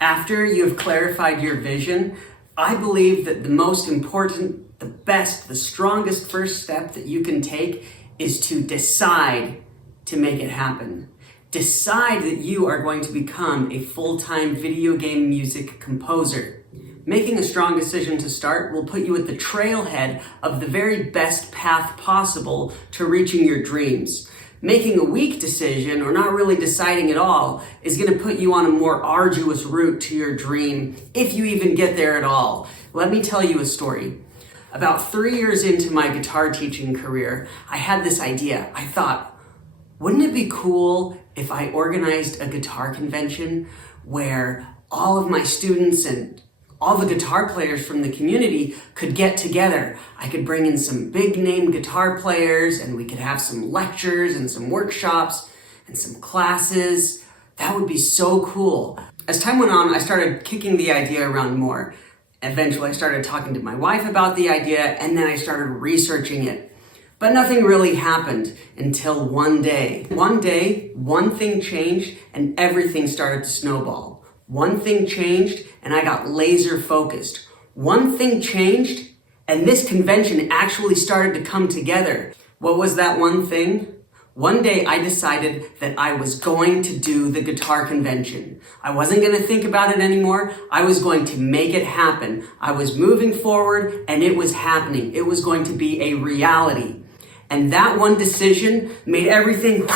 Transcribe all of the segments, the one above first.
After you have clarified your vision, I believe that the most important, the best, the strongest first step that you can take is to decide to make it happen. Decide that you are going to become a full-time video game music composer. Making a strong decision to start will put you at the trailhead of the very best path possible to reaching your dreams. Making a weak decision, or not really deciding at all, is going to put you on a more arduous route to your dream, if you even get there at all. Let me tell you a story. About 3 years into my guitar teaching career, I had this idea. I thought, wouldn't it be cool if I organized a guitar convention where all of my students and all the guitar players from the community could get together. I could bring in some big name guitar players and we could have some lectures and some workshops and some classes. That would be so cool. As time went on, I started kicking the idea around more. Eventually, I started talking to my wife about the idea, and then I started researching it. But nothing really happened until one day. One day, one thing changed and everything started to snowball. One thing changed and I got laser focused. One thing changed and this convention actually started to come together. What was that one thing? One day I decided that I was going to do the guitar convention. I wasn't going to think about it anymore. I was going to make it happen. I was moving forward and it was happening. It was going to be a reality. And that one decision made everything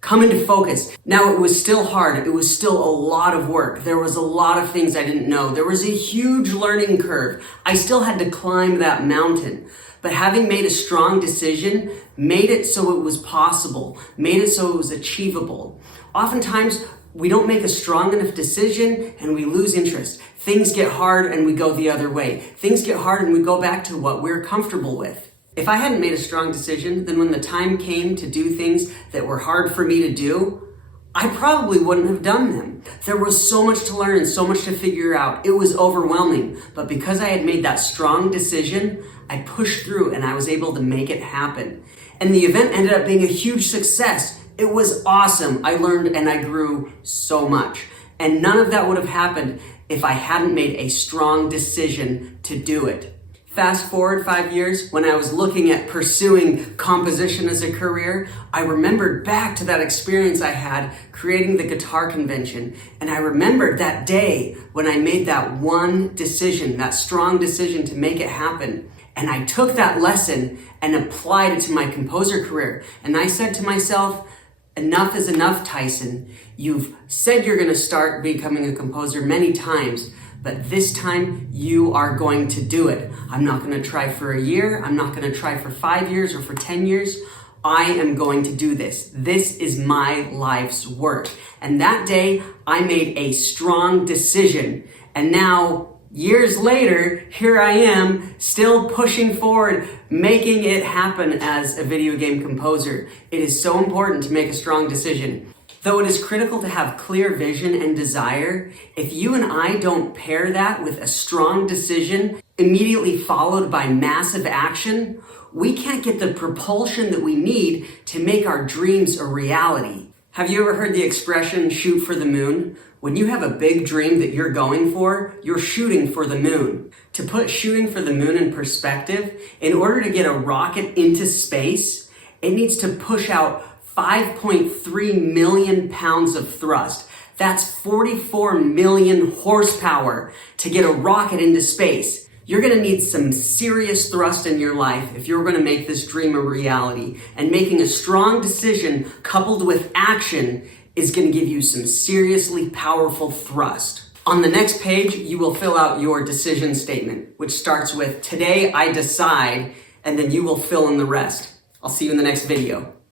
come into focus. Now, it was still hard. It was still a lot of work. There was a lot of things I didn't know. There was a huge learning curve. I still had to climb that mountain. But having made a strong decision made it so it was possible, made it so it was achievable. Oftentimes, we don't make a strong enough decision and we lose interest. Things get hard and we go the other way. Things get hard and we go back to what we're comfortable with. If I hadn't made a strong decision, then when the time came to do things that were hard for me to do, I probably wouldn't have done them. There was so much to learn and so much to figure out. It was overwhelming. But because I had made that strong decision, I pushed through and I was able to make it happen. And the event ended up being a huge success. It was awesome. I learned and I grew so much. And none of that would have happened if I hadn't made a strong decision to do it. Fast forward 5 years, when I was looking at pursuing composition as a career, I remembered back to that experience I had creating the guitar convention. And I remembered that day when I made that one decision, that strong decision to make it happen. And I took that lesson and applied it to my composer career. And I said to myself, enough is enough, Tyson. You've said you're going to start becoming a composer many times, but this time you are going to do it. I'm not going to try for a year. I'm not going to try for 5 years or for 10 years. I am going to do this. This is my life's work. And that day I made a strong decision. And now, years later, here I am still pushing forward, making it happen as a video game composer. It is so important to make a strong decision. Though it is critical to have clear vision and desire, if you and I don't pair that with a strong decision immediately followed by massive action, we can't get the propulsion that we need to make our dreams a reality. Have you ever heard the expression, shoot for the moon? When you have a big dream that you're going for, you're shooting for the moon. To put shooting for the moon in perspective, in order to get a rocket into space, it needs to push out 5.3 million pounds of thrust. That's 44 million horsepower to get a rocket into space. You're gonna need some serious thrust in your life if you're gonna make this dream a reality. And making a strong decision coupled with action is gonna give you some seriously powerful thrust. On the next page, you will fill out your decision statement, which starts with, today I decide, and then you will fill in the rest. I'll see you in the next video.